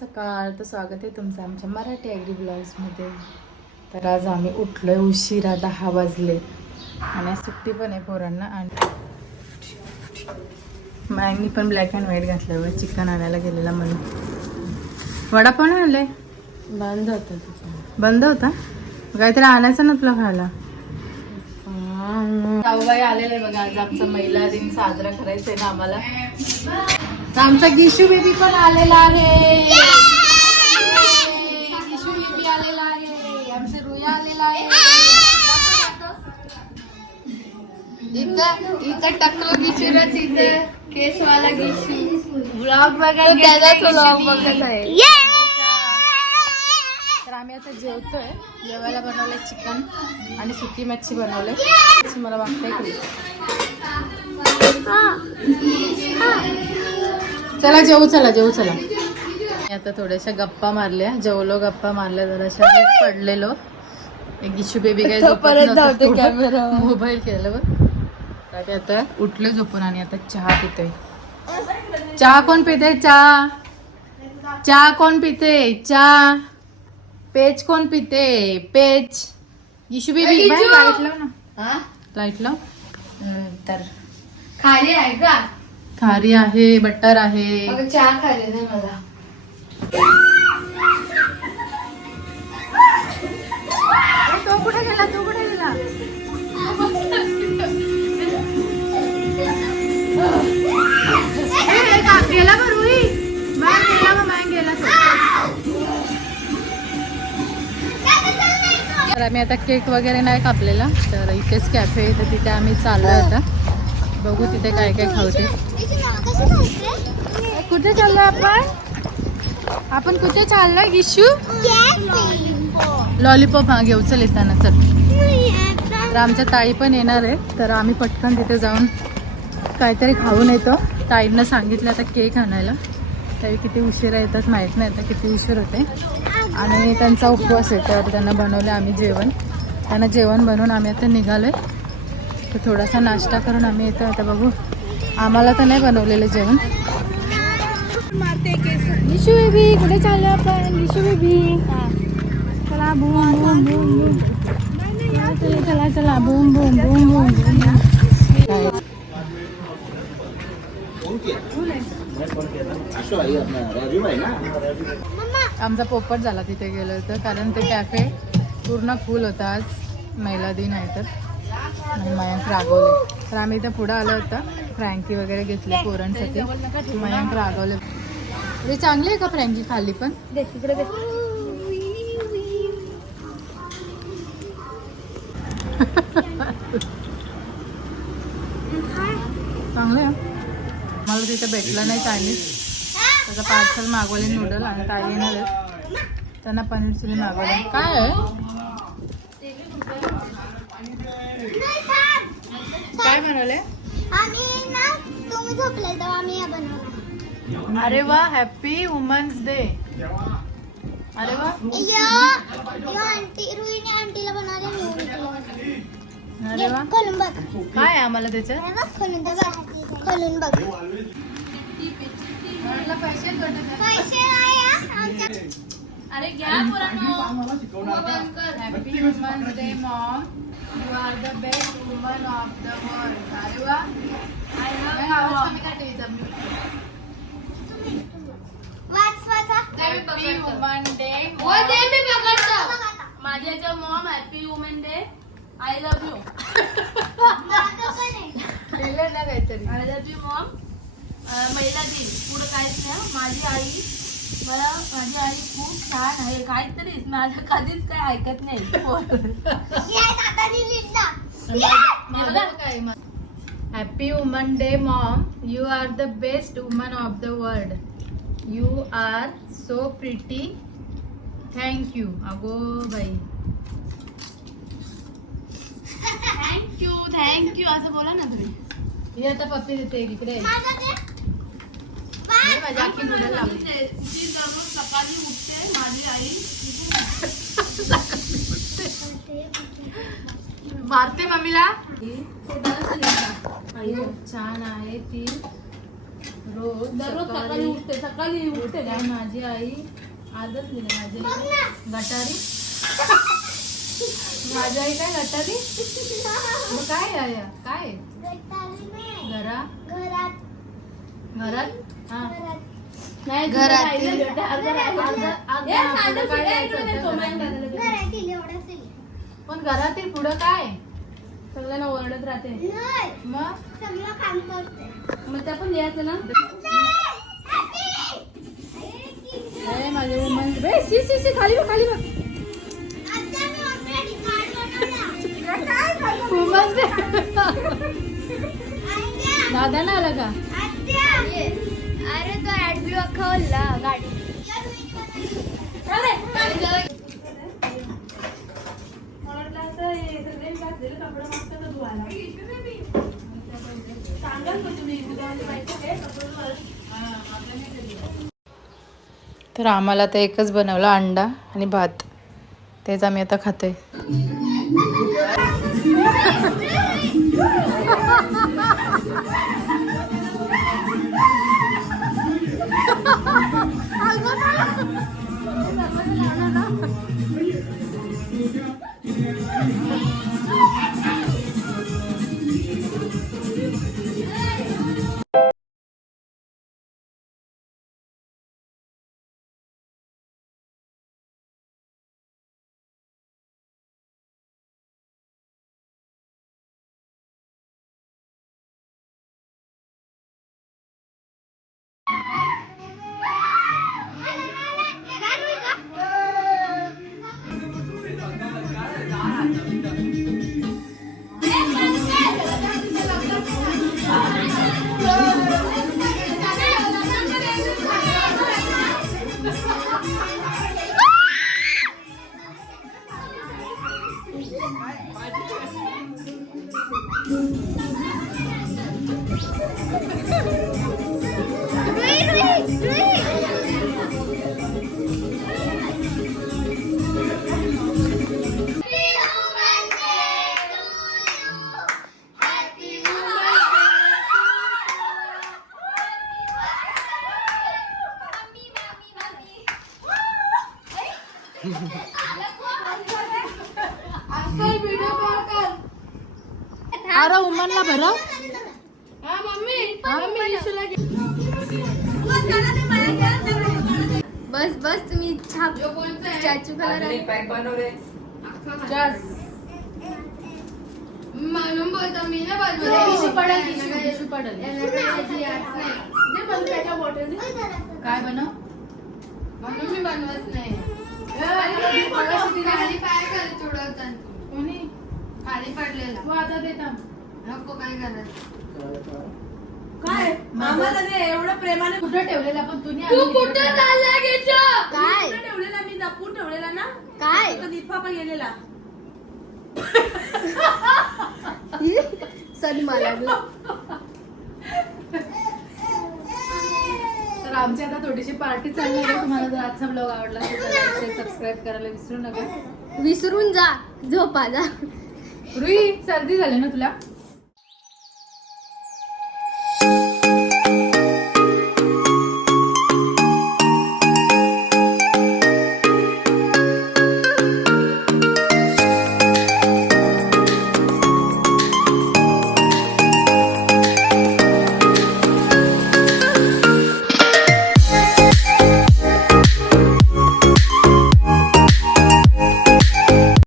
सकाळ. तर स्वागत आहे तुमचं आमच्या मराठी ॲग्री ब्लॉग्समध्ये. तर आज आम्ही उठलोय उशिरा, 10 वाजले आणि सुट्टी पण आहे पोरांना. आणि मॅगनी पण ब्लॅक अँड व्हाईट घातल्यावर चिकन आणायला गेलेला म्हणून. वडापाव आणले? बंद होता. काहीतरी आणायचं ना तुला खायला. जाऊबाई आलेले बघा. आज आमचा महिला दिन साजरा करायचा आहे ना आम्हाला. तर आमचा गिशू बेबी पण आलेला आहे. गिशू बेबी आलेला आहे. आमचे रुया आलेला आहे. इथं टाकलो गिशूरच, इथं केसवाला गिशू ब्लॉग बघायला त्याचाच ब्लॉग बघत आहे. तर आम्ही आता जेवतोय. जेवायला बनवलंय चिकन आणि सुकी मच्छी बनवले. मला वाटतंय की चला जेवू, चला जेवू, चला. आता थोड्याशा गप्पा मारल्या, जेवलो, गप्पा मारल्या, जराशा पडलेलो. एक गिशू बेबी काय मोबाईल केलं बघ. आता उठले झोपून आणि आता चहा पितोय. चहा कोण पिते? चहा कोण पिते? चहा पेज कोण पिते? पेज. गिशू बेबी लाईट लाव ना. लाईट लाव. तर खाली आहे का? खारी आहे, बटर आहे. चहा खाली दे मला. तो कुठे गेला? तो कुठे गेला? गेला बरोबर. गेला. तर आम्ही आता केक वगैरे नाही कापलेला. तर इथेच कॅफे आहे, तर तिथे आम्ही चाललोय आता. बघू तिथे काय काय खावते. कुठे चाललोय आपण कुठे चाललोय गिशू? लॉलीपॉप. हा घेऊ, चल येताना. चल. तर आमच्या ताई पण येणार आहे, तर आम्ही पटकन तिथे जाऊन काहीतरी खाऊन येतो. ताईंना सांगितलं आता केक आणायला. ताई किती उशिरा येतात माहीत नाही, आता किती उशीर होते. आणि त्यांचा उपवास आहे, तर त्यांना बनवलं आम्ही जेवण. त्यांना जेवण बनवून आम्ही आता निघालोय. तर थोडासा नाश्ता करून आम्ही येतो. आता बघू. आम्हाला तर नाही बनवलेलं जेवण. गिशू बेबी कुठे चाललो आपण? गिशू बेबी चला. Boom boom boom boom. चला चला. Boom boom boom boom. आमचा पोपट झाला तिथे गेलो होतं, कारण ते कॅफे पूर्ण फुल होता. आज महिला दिन आहे तर मयांक रागवले. तर आम्ही इथं पुढं आलो होतं. फ्रँकी वगैरे घेतले पोरांसाठी. मयांक रागवले. ते चांगली आहे का फ्रँकी? खाली पण चांगलं आहे. मला तिथं भेटलं नाही चायनीज. त्याचं पार्सल मागवले नूडल. आणि ताई येणार आहेत, त्यांना पनीर चिली मागवले. काय आहे? काय बनवले? अरे वा, हॅपी वुमन्स डे. अरे वा. अरे वा. काय आहे आम्हाला त्याच्यात? अरे घ्या happy women's day mom. You are the best woman of the world. अरे वा. आवाज कमी का टीव्हीचा? Happy woman day. माझ्या mom happy women day. I love you. दिलं ना काहीतरी. I love you mom. महिला दिन पुढं काहीच नाही. माझी आई खूप छान आहे. काहीतरी माझं कधीच काय ऐकत नाही. Happy woman day mom. You are the best woman of the world. You are so pretty. Thank you. अगो बाई. थँक्यू असं बोला ना तुम्ही. हे आता पप्पी देते इकडे. माझ्या आखी नूडल लावली. सकाळी उठते माझी आई. मारते मम्मीला. छान आहे ती. रोज दररोज सकाळी उठते काय माझी आई आदत दिली माझी गटारी. माझी आई काय गटारी मग काय आया काय घरात हा नाही घरातील पण घरातील पुढं काय सगळ्यांना ओरडत राहते. मग मग त्या पण लिहायचं ना. माझे खाली बघ खाली बघ. दादा ना आला का अरे तो ऍडमिट अख्खा गाडी तर आम्हाला तर एकच बनवला अंडा आणि भात तेच आम्ही आता खातोय. अरे उमरला भरव बस बस तुम्ही स्टॅच्यू म्हणून बोलतो मी ना काय बनव म्हणून मी बनवत नाही. खाली पाय करत उडवतात कोणी खाली पडलेला तू आता देता नको काय करत काय आम्हाला ते एवढं प्रेमाने कुठं ठेवलेला पण तुम्ही तू कुठं चालला गेला काय कुठं ठेवलेला मी जपून ठेवलेला ना. काय तो दीपापा गेलेला. सदमा लागला. तर आमची आता थोडीशी पार्टी चालली आहे. तुम्हाला जर आजचा ब्लॉग आवडला असेल तर लाईक शेअर सबस्क्राईब करायला विसरू नका. विसरून जा झोपा जा. रुई सर्दी झाली ना तुला